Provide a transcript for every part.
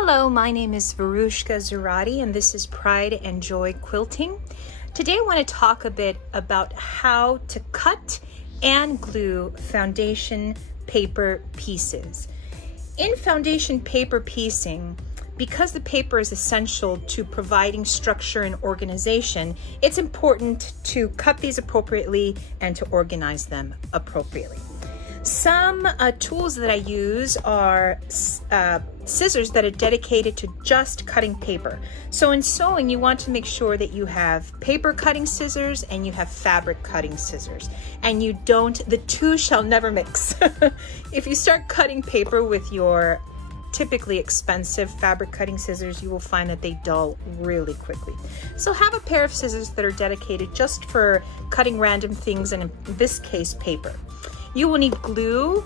Hello, my name is Varushka Zurati and this is Pride and Joy Quilting. Today I want to talk a bit about how to cut and glue foundation paper pieces. In foundation paper piecing, because the paper is essential to providing structure and organization, it's important to cut these appropriately and to organize them appropriately. Some tools that I use are scissors that are dedicated to just cutting paper. So in sewing, you want to make sure that you have paper cutting scissors and you have fabric cutting scissors. And the two shall never mix. If you start cutting paper with your typically expensive fabric cutting scissors, you will find that they dull really quickly. So have a pair of scissors that are dedicated just for cutting random things, and in this case, paper. You will need glue.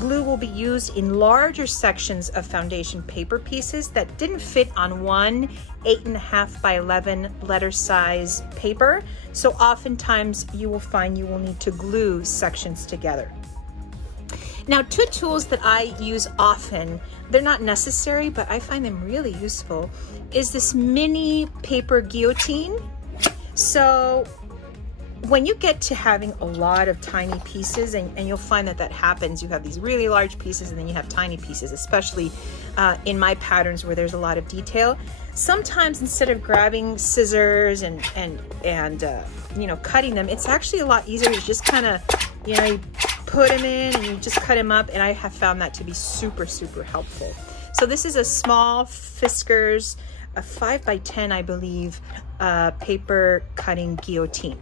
Glue will be used in larger sections of foundation paper pieces that didn't fit on one 8.5 by 11 letter size paper. So oftentimes you will find you will need to glue sections together. Now, two tools that I use often, they're not necessary, but I find them really useful, is this mini paper guillotine. So when you get to having a lot of tiny pieces, and you'll find that happens, you have these really large pieces and then you have tiny pieces, especially in my patterns where there's a lot of detail. Sometimes instead of grabbing scissors and cutting them, it's actually a lot easier to just kind of, you put them in and you just cut them up, and I have found that to be super, super helpful. So this is a small Fiskars, a 5 by 10, I believe, paper cutting guillotine.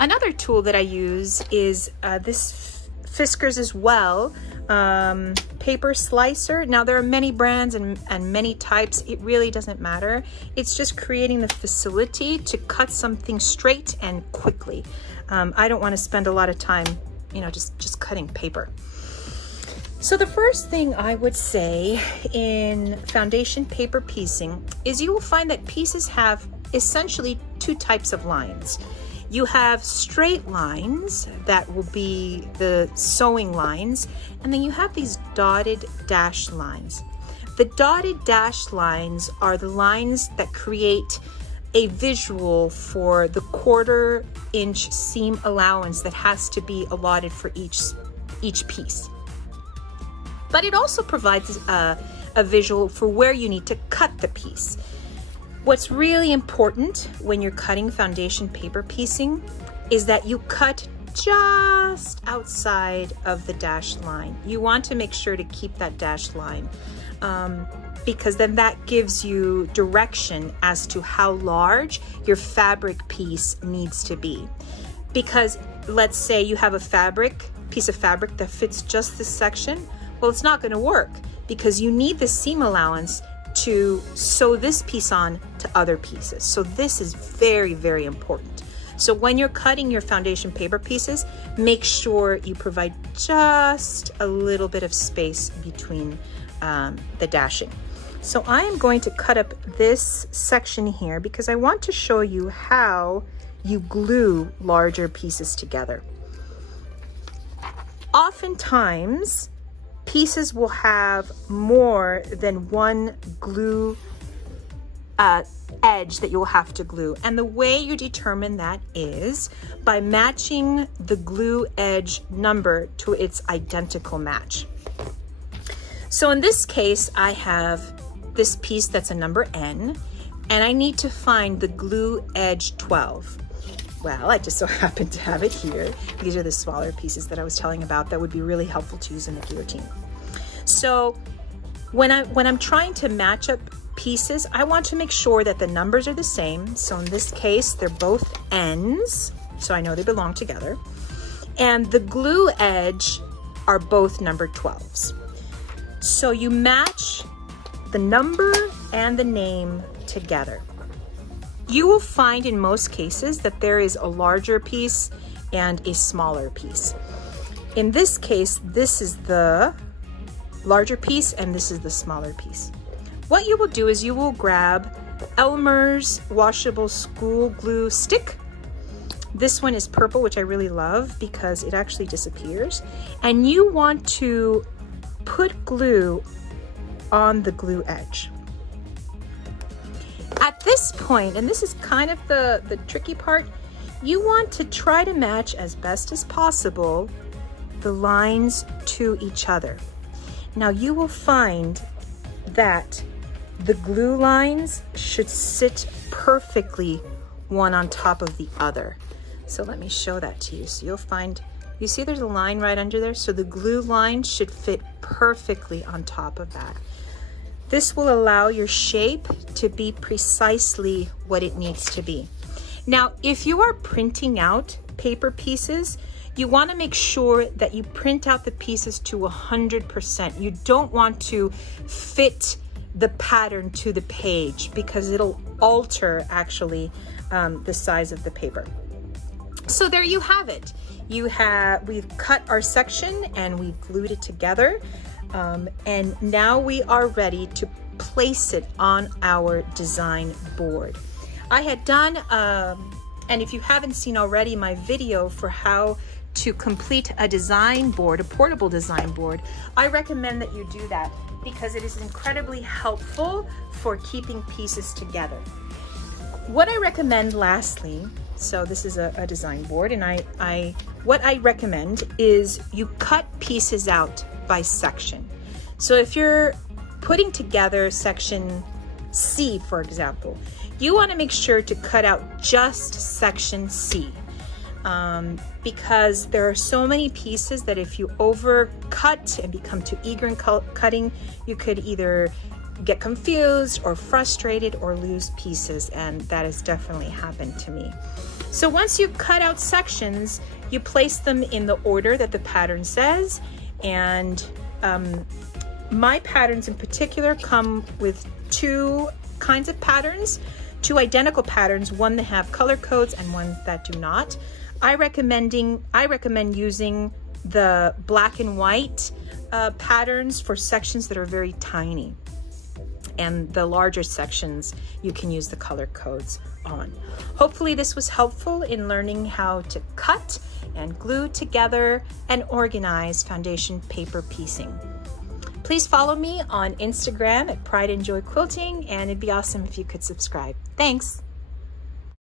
Another tool that I use is this Fiskars as well, paper slicer. Now there are many brands and many types. It really doesn't matter. It's just creating the facility to cut something straight and quickly. I don't want to spend a lot of time, just cutting paper. So the first thing I would say in foundation paper piecing is you will find that pieces have essentially two types of lines. You have straight lines that will be the sewing lines, and then you have these dotted dash lines. The dotted dash lines are the lines that create a visual for the 1/4 inch seam allowance that has to be allotted for each piece. But it also provides a visual for where you need to cut the piece. What's really important when you're cutting foundation paper piecing is that you cut just outside of the dashed line. You want to make sure to keep that dashed line because then that gives you direction as to how large your fabric piece needs to be. Because let's say you have a piece of fabric that fits just this section, well, it's not going to work because you need the seam allowance to sew this piece on to other pieces. So this is very, very important. So when you're cutting your foundation paper pieces, make sure you provide just a little bit of space between the dashing. So I am going to cut up this section here because I want to show you how you glue larger pieces together. Oftentimes, pieces will have more than one glue edge that you'll have to glue. And the way you determine that is by matching the glue edge number to its identical match. So in this case, I have this piece that's a number N, and I need to find the glue edge 12. Well, I just so happen to have it here. These are the smaller pieces that I was telling about that would be really helpful to use in the guillotine. So when I'm trying to match up pieces, I want to make sure that the numbers are the same. So in this case, they're both N's, so I know they belong together. And the glue edge are both number 12s. So you match the number and the name together. You will find in most cases that there is a larger piece and a smaller piece. In this case, this is the larger piece and this is the smaller piece. What you will do is you will grab Elmer's washable school glue stick. This one is purple, which I really love because it actually disappears. And you want to put glue on the glue edge. At this point, and this is kind of the tricky part, you want to try to match as best as possible the lines to each other. Now you will find that the glue lines should sit perfectly one on top of the other. So let me show that to you. So you'll find, you see there's a line right under there? So the glue line should fit perfectly on top of that. This will allow your shape to be precisely what it needs to be. Now, if you are printing out paper pieces, you want to make sure that you print out the pieces to 100%. You don't want to fit the pattern to the page because it'll alter actually the size of the paper. So there you have it. We've cut our section and we've glued it together. And now we are ready to place it on our design board. I had done, and if you haven't seen already my video for how to complete a design board, a portable design board, I recommend that you do that because it is incredibly helpful for keeping pieces together. What I recommend lastly, so this is a design board, and what I recommend is you cut pieces out by section. So if you're putting together section C, for example, you want to make sure to cut out just section C because there are so many pieces that if you overcut and become too eager in cutting, you could either get confused or frustrated or lose pieces, and that has definitely happened to me. So once you cut out sections, you place them in the order that the pattern says, and my patterns in particular come with two kinds of patterns, two identical patterns, one that have color codes and one that do not. I recommend using the black and white patterns for sections that are very tiny, and the larger sections you can use the color codes on. Hopefully this was helpful in learning how to cut and glue together and organize foundation paper piecing. Please follow me on Instagram at Pride and Joy Quilting, and it'd be awesome if you could subscribe. Thanks.